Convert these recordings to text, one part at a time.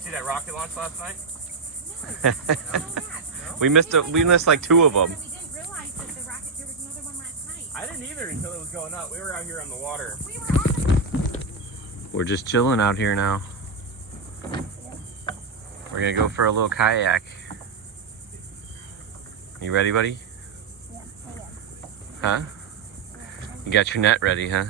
guys see that rocket launch last night? No. We missed like 2 of them. We didn't realize that the rocket, there was another one last night. I didn't either until it was going up. We were out here on the water. We were on We're just chilling out here now. We're gonna go for a little kayak. You ready, buddy? Yeah, I am. Huh? You got your net ready, huh?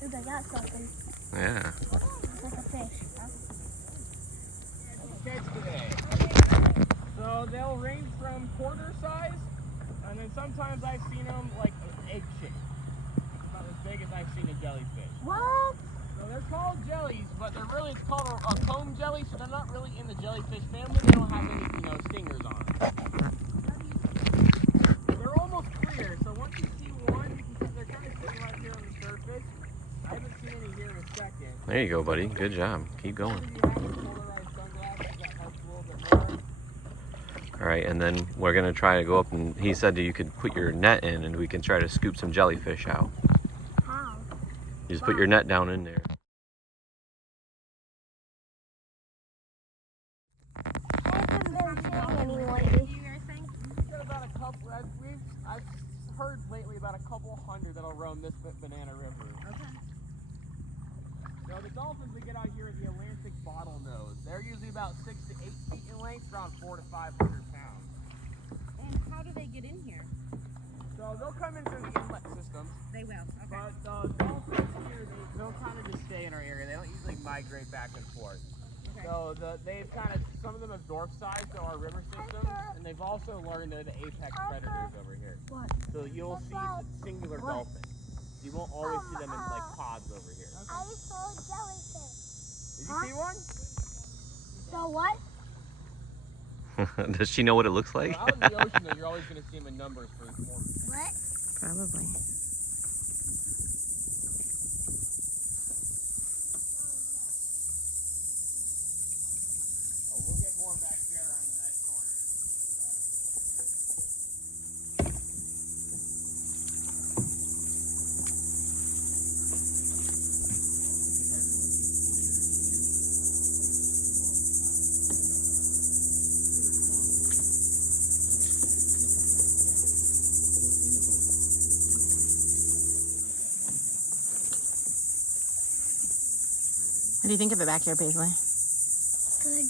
Dude, I got something. Yeah. It's like a fish. Catch today. So they'll range from quarter size, and then sometimes I've seen them like egg shape. About as big as I've seen a jellyfish. What? So they're called jellies, but it's called a comb jelly, so they're not really in the jellyfish family. They don't have any, stingers on them. They're almost clear, so once you see one, you can see they're kind of sitting right here on the surface. I haven't seen any here in a second. There you go, buddy. Good job. Keep going. If you have polarized sunglasses, that helps a little bit more. All right, and then we're gonna try to go up, and he said that you could put your net in, and we can try to scoop some jellyfish out. How? You just put your net down in there. I haven't been seeing any lately. you guys think? We've got about a couple. I've heard lately about a couple hundred that'll roam this banana river. Okay. So the dolphins we get out here are the Atlantic bottlenose. They're usually about 6 to 8 feet in length, around 400 to 500 pounds. And how do they get in here? So they'll come in through the inlet systems. They will. Okay. But the dolphins here, they'll kind of just stay in our area. They don't usually migrate back and forth. Okay. So they've kind of, some of them have dwarf-sized to our river systems, and they've also learned they're the apex predators over here. What? So you'll see singular dolphins. You won't always see them in like pods over here. I saw a jellyfish. Did you see one? So what? Does she know what it looks like? Well, out in the ocean, though, you're always going to see them in numbers for more. What? Probably. Oh, we'll get more back here on the next corner. What do you think of it back here, Paisley? Good.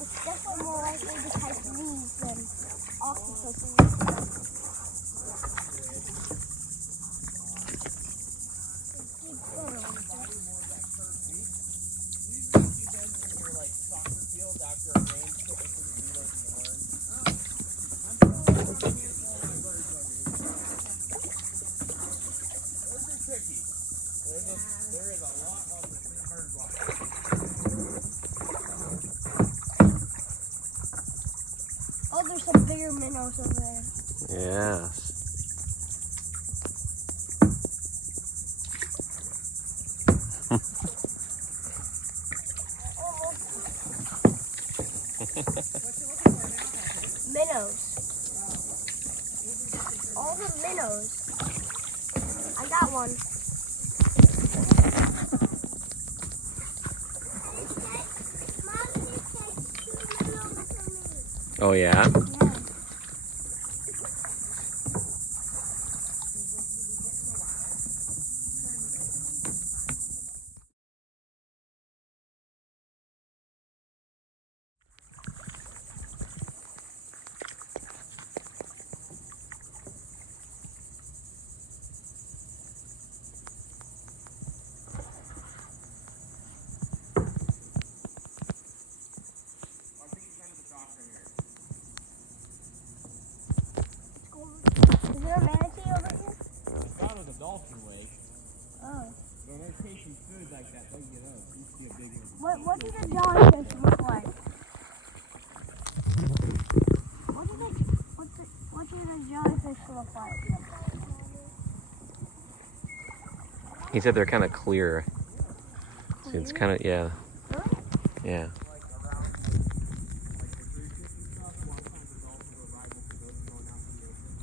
It's definitely more likely to catch leaves than octopuses. There is a lot of bird watching. Oh, there's some bigger minnows over there. Yes. Minnows. All the minnows. I got one. Oh, yeah? Is there a manatee over here? I thought it was a dolphin lake. Oh. When they're chasing food like that, they'll get up. You see a big one. What does a jellyfish look like? What does a jellyfish look like? He said they're kind of clear. So it's kind of, yeah. Really? Yeah. like around like the cruise ships and stuff. A lot of times the dolphins are rival for those going out to the ocean.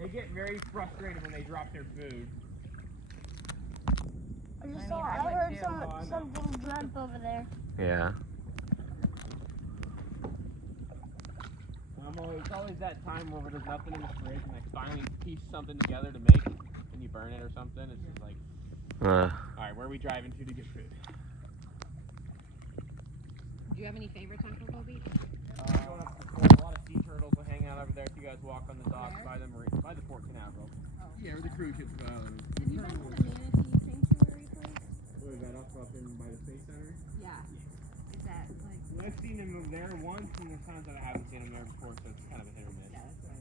They get very frustrated when they drop their food. I heard something jump over there. Yeah. It's always that time where there's nothing in the fridge and I finally piece something together to make and you burn it or something. It's just like, alright, where are we driving to get food? Do you have any favorites on Coco Beach? Going up to the port, a lot of sea turtles will hang out over there if you guys walk on the dock by the Port Canaveral. Oh. Yeah, where the cruise ships go. Have you been to the manatee sanctuary place? Where is that up in by the Space Center? Yeah. Is that like? I've seen them there once, and there's times that I haven't seen them there before, so it's kind of a hit or miss. Yeah, that's what I